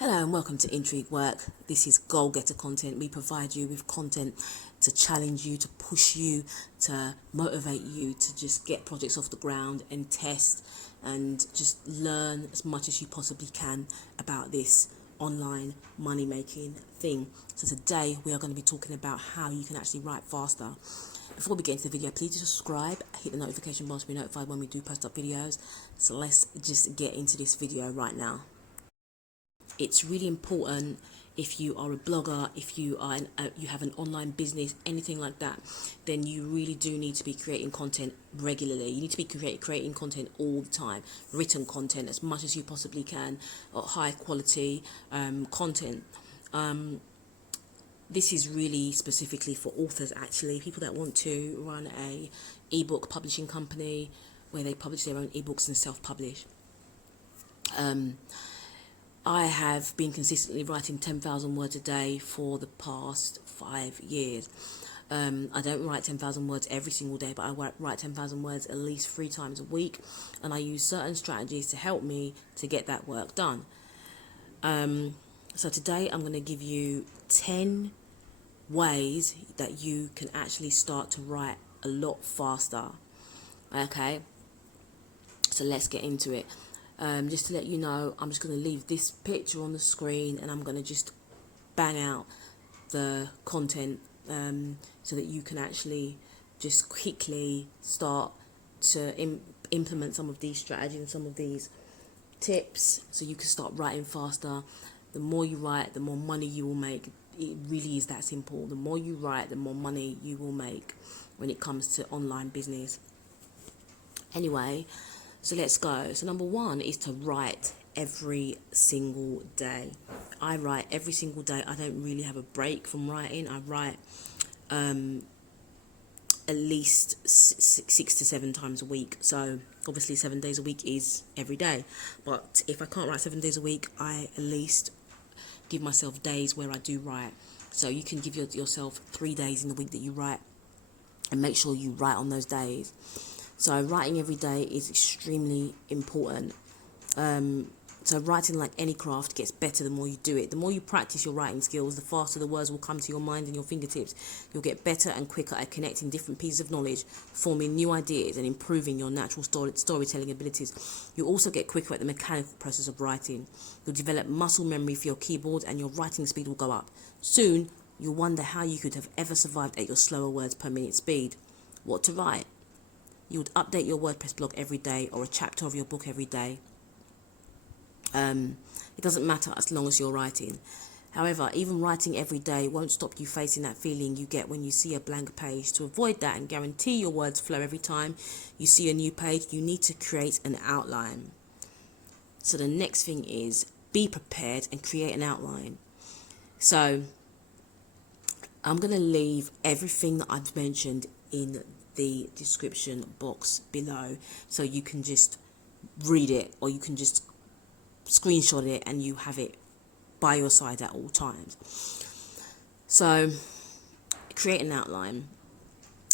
Hello and welcome to Intrigue Work. This is Goal Getter content. We provide you with content to challenge you, to push you, to motivate you to just get projects off the ground and test and just learn as much as you possibly can about this online money making thing. So today we are going to be talking about how you can actually write faster. Before we get into the video, please subscribe, hit the notification bell to be notified when we do post up videos. So let's just get into this video right now. It's really important if you are a blogger, if you are you have an online business, anything like that, then you really do need to be creating content regularly. You need to be creating content all the time, written content as much as you possibly can, or high quality content. This is really specifically for authors, actually, people that want to run a ebook publishing company where they publish their own ebooks and self-publish. I have been consistently writing 10,000 words a day for the past 5 years. I don't write 10,000 words every single day, but I write 10,000 words at least 3 times a week, and I use certain strategies to help me to get that work done. So today I'm going to give you 10 ways that you can actually start to write a lot faster. Okay, so let's get into it. Just to let you know, I'm just going to leave this picture on the screen and I'm going to just bang out the content so that you can actually just quickly start to implement some of these strategies and some of these tips so you can start writing faster. The more you write, the more money you will make. It really is that simple. The more you write, the more money you will make when it comes to online business. Anyway, so let's go. So number 1 is to write every single day. I write every single day. I don't really have a break from writing. I write at least 6 to 7 times a week. So obviously 7 days a week is every day. But if I can't write 7 days a week, I at least give myself days where I do write. So you can give yourself 3 days in the week that you write and make sure you write on those days. So writing every day is extremely important. So writing, like any craft, gets better the more you do it. The more you practice your writing skills, the faster the words will come to your mind and your fingertips. You'll get better and quicker at connecting different pieces of knowledge, forming new ideas and improving your natural storytelling abilities. You'll also get quicker at the mechanical process of writing. You'll develop muscle memory for your keyboard and your writing speed will go up. Soon, you'll wonder how you could have ever survived at your slower words per minute speed. What to write? You would update your WordPress blog every day or a chapter of your book every day. It doesn't matter as long as you're writing. However, even writing every day won't stop you facing that feeling you get when you see a blank page. To avoid that and guarantee your words flow every time you see a new page, you need to create an outline. So the next thing is be prepared and create an outline. So I'm going to leave everything that I've mentioned in the description box below so you can just read it, or you can just screenshot it and you have it by your side at all times. So create an outline.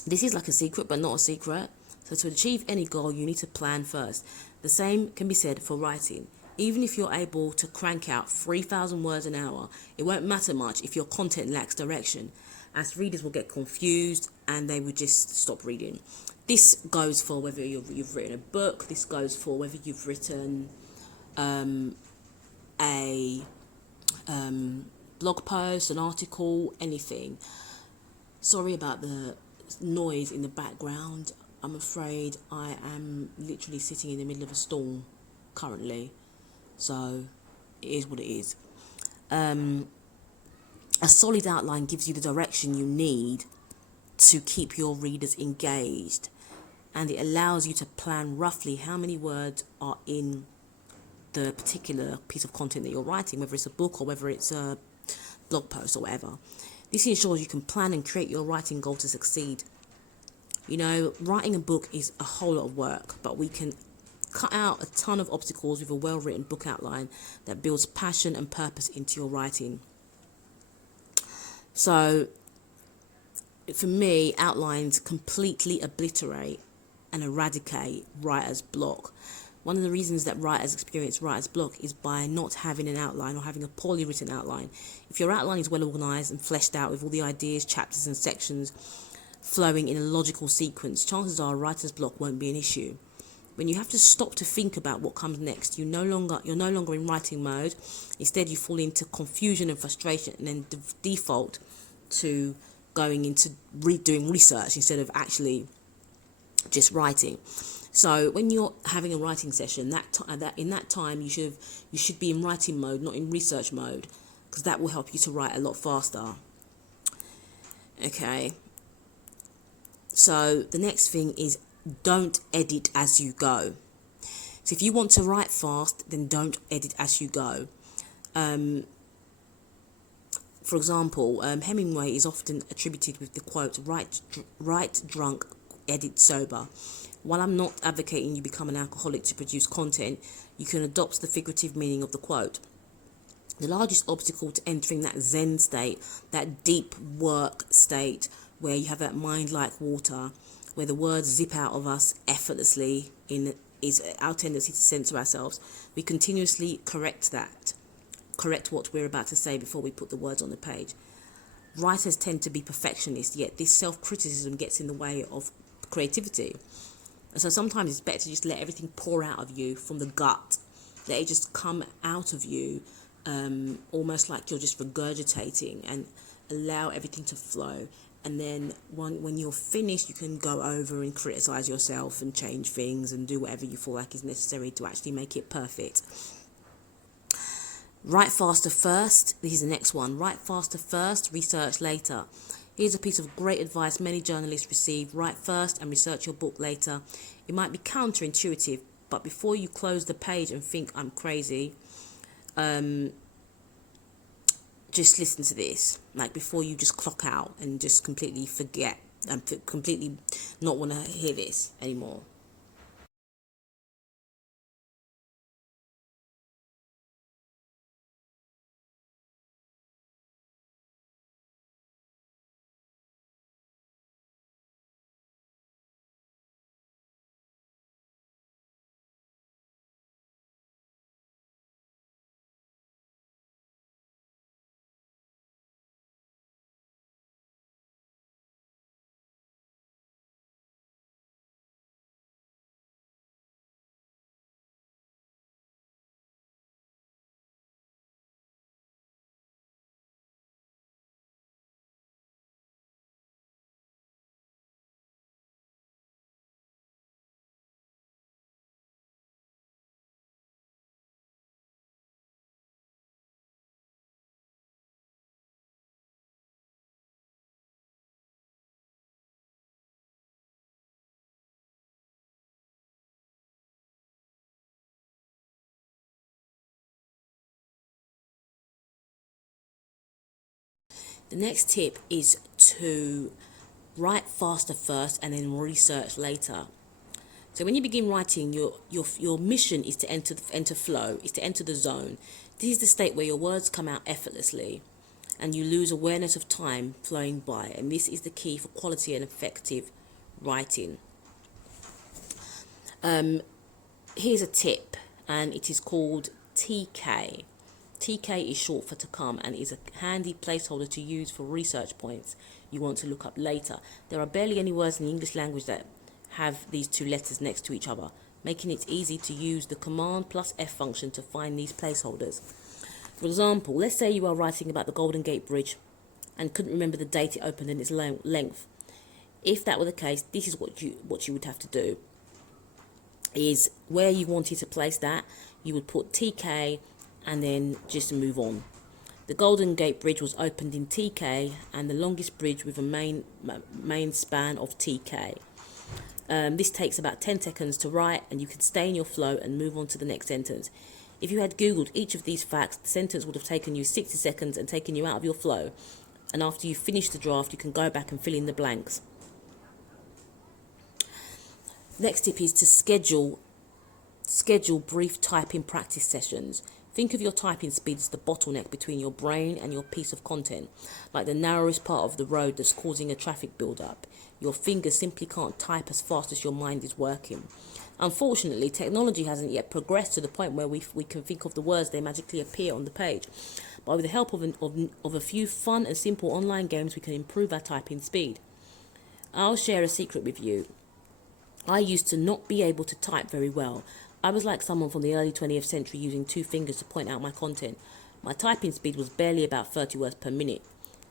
This is like a secret, but not a secret. So to achieve any goal, you need to plan first. The same can be said for writing. Even if you're able to crank out 3,000 words an hour, it won't matter much if your content lacks direction, as readers will get confused and they will just stop reading. This goes for whether you've written a book. This goes for whether you've written a blog post, an article, anything. Sorry about the noise in the background. I'm afraid I am literally sitting in the middle of a storm currently. So it is what it is. A solid outline gives you the direction you need to keep your readers engaged, and it allows you to plan roughly how many words are in the particular piece of content that you're writing, whether it's a book or whether it's a blog post or whatever. This ensures you can plan and create your writing goal to succeed. You know, writing a book is a whole lot of work, but we can cut out a ton of obstacles with a well-written book outline that builds passion and purpose into your writing. So for me, outlines completely obliterate and eradicate writer's block. One of the reasons that writers experience writer's block is by not having an outline or having a poorly written outline. If your outline is well organised and fleshed out with all the ideas, chapters and sections flowing in a logical sequence, chances are writer's block won't be an issue. When you have to stop to think about what comes next, you're no longer in writing mode. Instead, you fall into confusion and frustration, and then default to going into doing research instead of actually just writing. So when you're having a writing session, in that time you should be in writing mode, not in research mode, because that will help you to write a lot faster. Okay. So the next thing is, don't edit as you go. So if you want to write fast, then don't edit as you go. For example, Hemingway is often attributed with the quote, write drunk, edit sober. While I'm not advocating you become an alcoholic to produce content, you can adopt the figurative meaning of the quote. The largest obstacle to entering that Zen state, that deep work state, where you have that mind like water, where the words zip out of us effortlessly, is our tendency to censor ourselves. We continuously correct what we're about to say before we put the words on the page. Writers tend to be perfectionists, yet this self-criticism gets in the way of creativity. And so sometimes it's better to just let everything pour out of you from the gut. Let it just come out of you, almost like you're just regurgitating, and allow everything to flow. And then when you're finished, you can go over and criticize yourself and change things and do whatever you feel like is necessary to actually make it perfect. Write faster first. This is the next one. Write faster first, research later. Here's a piece of great advice many journalists receive. Write first and research your book later. It might be counterintuitive, but before you close the page and think I'm crazy, just listen to this. Like, before you just clock out and just completely forget and completely not want to hear this anymore. The next tip is to write faster first and then research later. So when you begin writing, your mission is to enter flow, is to enter the zone. This is the state where your words come out effortlessly and you lose awareness of time flowing by. And this is the key for quality and effective writing. Here's a tip, and it is called TK. TK is short for to come and is a handy placeholder to use for research points you want to look up later. There are barely any words in the English language that have these two letters next to each other, making it easy to use the Command plus F function to find these placeholders. For example, let's say you are writing about the Golden Gate Bridge and couldn't remember the date it opened and its length. If that were the case, this is what you would have to do. Is where you wanted to place that, you would put TK and then just move on. The Golden Gate Bridge was opened in TK, and the longest bridge with a main span of TK. This takes about 10 seconds to write, and you can stay in your flow and move on to the next sentence. If you had Googled each of these facts, the sentence would have taken you 60 seconds and taken you out of your flow. And after you finish the draft, you can go back and fill in the blanks. Next tip is to schedule brief typing practice sessions. Think of your typing speed as the bottleneck between your brain and your piece of content, like the narrowest part of the road that's causing a traffic build-up. Your fingers simply can't type as fast as your mind is working. Unfortunately, technology hasn't yet progressed to the point where we can think of the words, they magically appear on the page. But with the help of a few fun and simple online games, we can improve our typing speed. I'll share a secret with you. I used to not be able to type very well. I was like someone from the early 20th century using two fingers to point out my content. My typing speed was barely about 30 words per minute.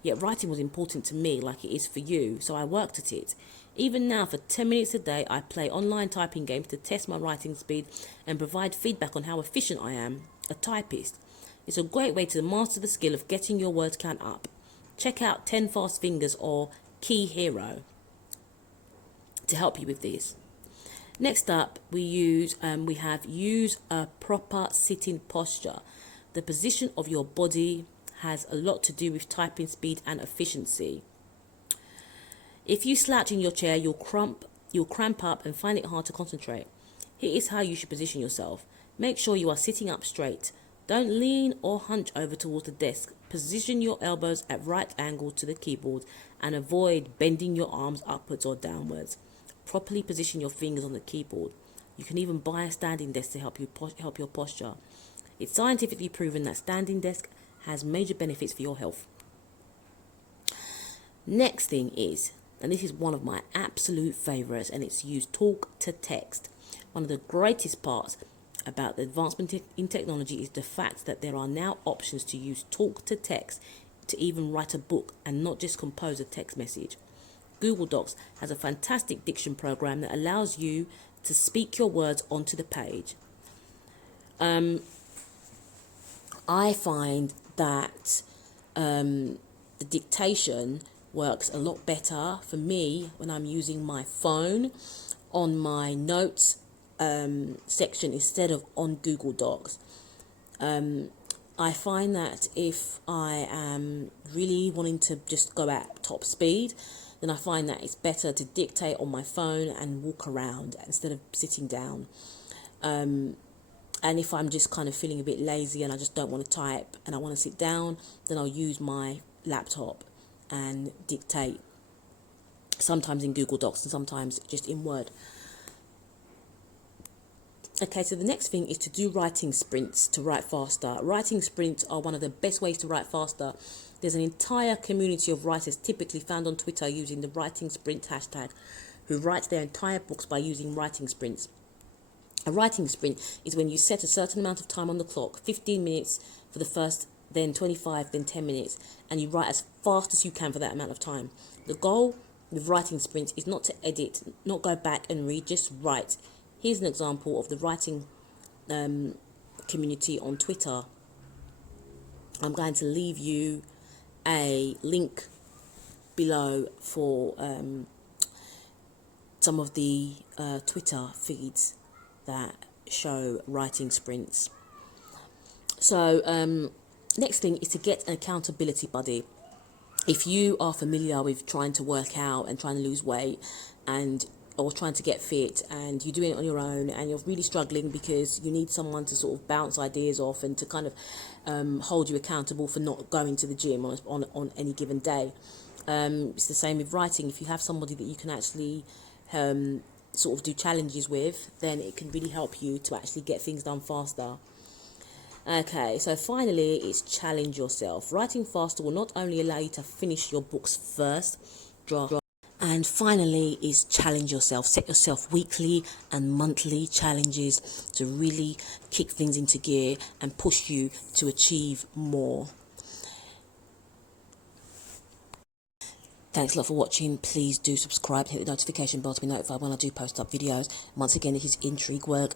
Yet writing was important to me like it is for you, so I worked at it. Even now, for 10 minutes a day, I play online typing games to test my writing speed and provide feedback on how efficient I am, a typist. It's a great way to master the skill of getting your word count up. Check out 10 Fast Fingers or Key Hero to help you with this. Next up, we have use a proper sitting posture. The position of your body has a lot to do with typing speed and efficiency. If you slouch in your chair, you'll cramp up and find it hard to concentrate. Here is how you should position yourself. Make sure you are sitting up straight. Don't lean or hunch over towards the desk. Position your elbows at right angles to the keyboard and avoid bending your arms upwards or downwards. Properly position your fingers on the keyboard. You can even buy a standing desk to help your posture. It's scientifically proven that standing desk has major benefits for your health. Next thing is, and this is one of my absolute favorites, and it's use talk to text. One of the greatest parts about the advancement in technology is the fact that there are now options to use talk to text to even write a book and not just compose a text message. Google Docs has a fantastic diction program that allows you to speak your words onto the page. I find that the dictation works a lot better for me when I'm using my phone on my notes section instead of on Google Docs. I find that if I am really wanting to just go at top speed, then I find that it's better to dictate on my phone and walk around instead of sitting down. And if I'm just kind of feeling a bit lazy and I just don't want to type and I want to sit down, then I'll use my laptop and dictate, sometimes in Google Docs and sometimes just in Word. Okay, so the next thing is to do writing sprints to write faster. Writing sprints are one of the best ways to write faster. There's an entire community of writers typically found on Twitter using the writing sprint hashtag who write their entire books by using writing sprints. A writing sprint is when you set a certain amount of time on the clock, 15 minutes for the first, then 25, then 10 minutes, and you write as fast as you can for that amount of time. The goal with writing sprints is not to edit, not go back and read, just write. Here's an example of the writing community on Twitter. I'm going to leave you a link below for some of the Twitter feeds that show writing sprints. So next thing is to get an accountability buddy. If you are familiar with trying to work out and trying to lose weight or trying to get fit and you're doing it on your own and you're really struggling because you need someone to sort of bounce ideas off and to kind of hold you accountable for not going to the gym on any given day. It's the same with writing. If you have somebody that you can actually sort of do challenges with, then it can really help you to actually get things done faster. Okay, so finally, it's challenge yourself. Writing faster will not only allow you to finish your book's first draft, and finally is challenge yourself. Set yourself weekly and monthly challenges to really kick things into gear and push you to achieve more. Thanks a lot for watching. Please do subscribe, hit the notification bell to be notified when I do post up videos. Once again, this is intrigue work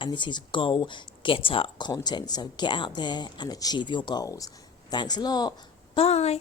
and this is goal getter content. So get out there and achieve your goals. Thanks a lot. Bye.